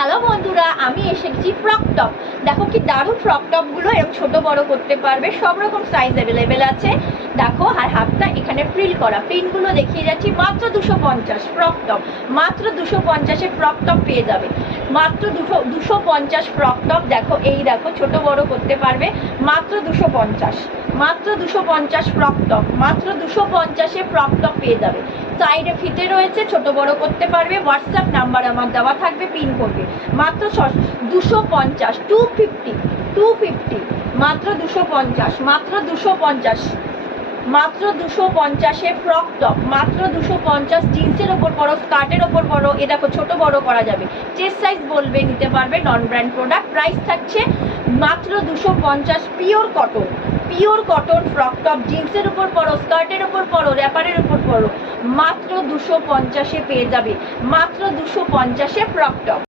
Hello বন্ধুরা, আমি এসে গেছি ফ্রক টপ। দেখো কি দারুণ ফ্রক টপগুলো, এরকম ছোট বড় করতে পারবে, সব রকম সাইজ অ্যাভেলেবেল আছে। দেখো আর হাতটা এখানে প্রিল করা, প্রিন্টগুলো দেখিয়ে যাচ্ছি। মাত্র 250 ফ্রক টপ, মাত্র 250-এ ফ্রক টপ পেয়ে যাবে। মাত্র 250 ফ্রক টপ। দেখো এই দেখো ছোট বড় করতে পারবে, মাত্র 250, মাত্র 250 ফ্রক টপ, মাত্র 250-এ ফ্রক টপ পেয়ে যাবে। সাইডে ফিতে রয়েছে, ছোট বড় করতে পারবে। হোয়াটসঅ্যাপ নাম্বার আমার দেওয়া থাকবে, পিন করবে। মাত্র 250, 250, মাত্র 250, মাত্র 250, মাত্র 250-এ ফ্রক টপ, মাত্র 250। জিন্সের ওপর পরো, স্কার্টের ওপর পরো, এ দেখো ছোট বড় করা যাবে। চেস্ট সাইজ বলবে, নিতে পারবে। নন ব্র্যান্ড প্রোডাক্ট। প্রাইস থাকছে মাত্র 250। Pure cotton, pure cotton frock top. জিন্সের উপর পরো, স্কার্টের উপর পরো, র্যাপারের উপর পরো, মাত্র 250-এ পেয়ে যাবে। মাত্র 250-এ ফ্রক টপ।